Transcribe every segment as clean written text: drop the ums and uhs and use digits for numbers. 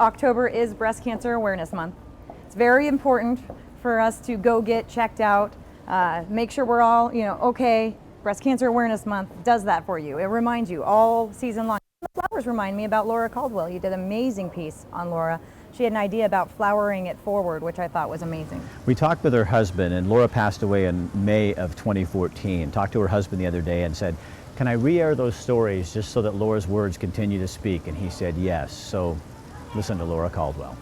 October is Breast Cancer Awareness Month. It's very important for us to go get checked out, make sure we're all, okay. Breast Cancer Awareness Month does that for you. It reminds you all season long. The flowers remind me about Laura Caldwell. You did an amazing piece on Laura. She had an idea about flowering it forward, which I thought was amazing. We talked with her husband, and Laura passed away in May of 2014. Talked to her husband the other day and said, can I re-air those stories just so that Laura's words continue to speak? And he said yes. So listen to Laura Caldwell.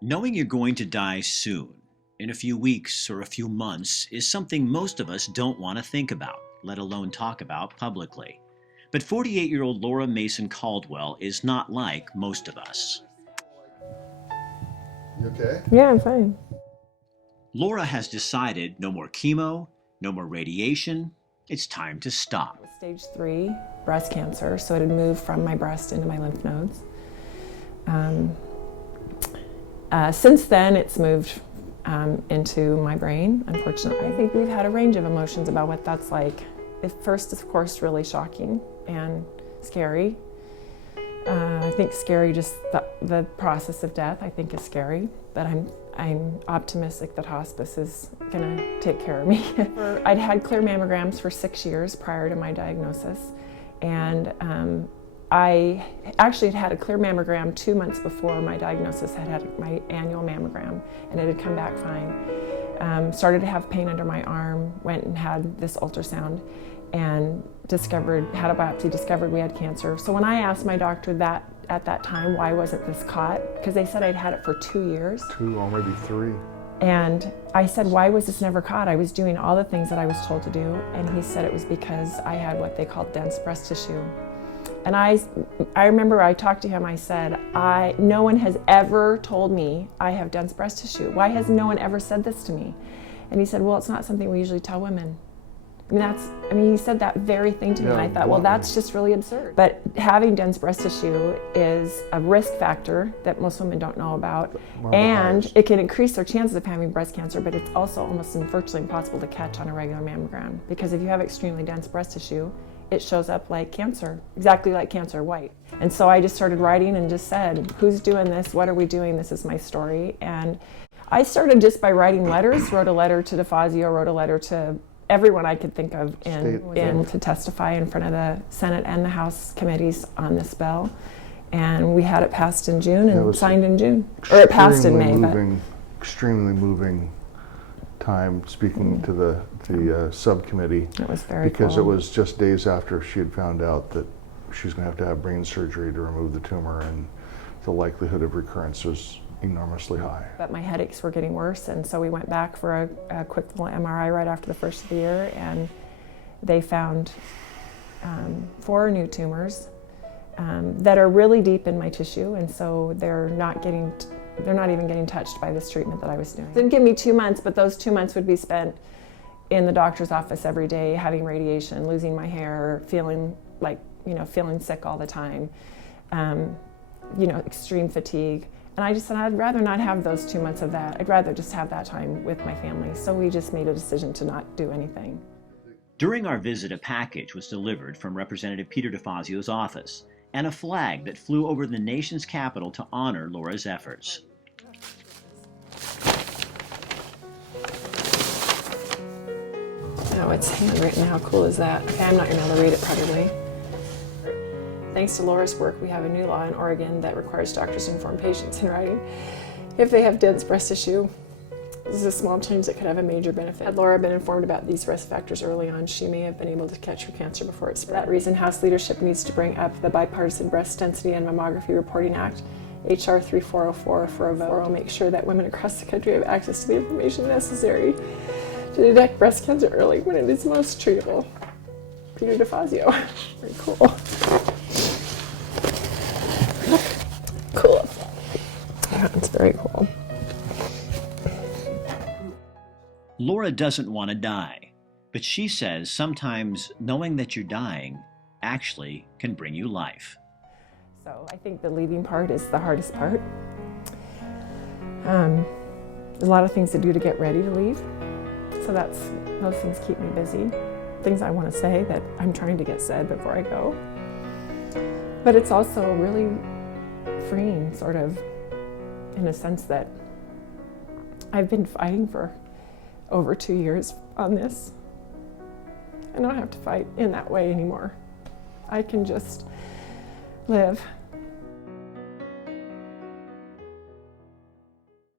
Knowing you're going to die soon, in a few weeks or a few months, is something most of us don't want to think about, let alone talk about publicly. But 48-year-old Laura Mason Caldwell is not like most of us. You okay? Yeah, I'm fine. Laura has decided no more chemo, no more radiation. It's time to stop. It was stage 3 breast cancer, so it had moved from my breast into my lymph nodes. Since then, it's moved into my brain, unfortunately. I think we've had a range of emotions about what that's like. At first, of course, really shocking and scary. I think scary, just the process of death, I think is scary, but I'm optimistic that hospice is gonna take care of me. I'd had clear mammograms for 6 years prior to my diagnosis, and I actually had a clear mammogram 2 months before my diagnosis. I had my annual mammogram, and it had come back fine. Started to have pain under my arm, went and had this ultrasound, and had a biopsy, discovered we had cancer. So when I asked my doctor that at that time, why wasn't this caught? Because they said I'd had it for 2 years. 2 or maybe 3. And I said, why was this never caught? I was doing all the things that I was told to do. And he said it was because I had what they called dense breast tissue. And I remember I talked to him, I said, no one has ever told me I have dense breast tissue. Why has no one ever said this to me? And he said, well, it's not something we usually tell women. He said that very thing to me, and I thought, well, that's just really absurd. But having dense breast tissue is a risk factor that most women don't know about, and it can increase their chances of having breast cancer, but it's also almost virtually impossible to catch on a regular mammogram, because if you have extremely dense breast tissue, it shows up like cancer, exactly like cancer white. And so I just started writing and just said, who's doing this? What are we doing? This is my story. And I started just by writing letters, wrote a letter to DeFazio, wrote a letter to everyone I could think of to testify in front of the Senate and the House committees on this bill. And we had it passed in June and signed in June. Or it passed in May. Extremely moving time speaking to the subcommittee. It was very because cool. It was just days after she had found out that she was going to have brain surgery to remove the tumor, and the likelihood of recurrence was enormously high. But my headaches were getting worse, and so we went back for a quick little MRI right after the first of the year, and they found 4 new tumors that are really deep in my tissue, and so they're not even getting touched by this treatment that I was doing. It didn't give me 2 months, but those 2 months would be spent in the doctor's office every day, having radiation, losing my hair, feeling sick all the time, extreme fatigue. And I just said, I'd rather not have those 2 months of that. I'd rather just have that time with my family. So we just made a decision to not do anything. During our visit, a package was delivered from Representative Peter DeFazio's office, and a flag that flew over the nation's capital to honor Laura's efforts. Oh, it's handwritten. How cool is that? Okay, I'm not going to be able to read it probably. Thanks to Laura's work, we have a new law in Oregon that requires doctors to inform patients in writing if they have dense breast tissue. This is a small change that could have a major benefit. Had Laura been informed about these risk factors early on, she may have been able to catch her cancer before it spread. For that reason, House leadership needs to bring up the Bipartisan Breast Density and Mammography Reporting Act, HR 3404, for a vote. We'll make sure that women across the country have access to the information necessary to detect breast cancer early when it is most treatable. Peter DeFazio. Very cool. Cool. Yeah, it's very cool. Laura doesn't want to die, but she says sometimes knowing that you're dying actually can bring you life. So I think the leaving part is the hardest part. There's a lot of things to do to get ready to leave. So those things keep me busy. Things I want to say that I'm trying to get said before I go. But it's also really freeing, sort of, in a sense that I've been fighting for over 2 years on this. I don't have to fight in that way anymore. I can just live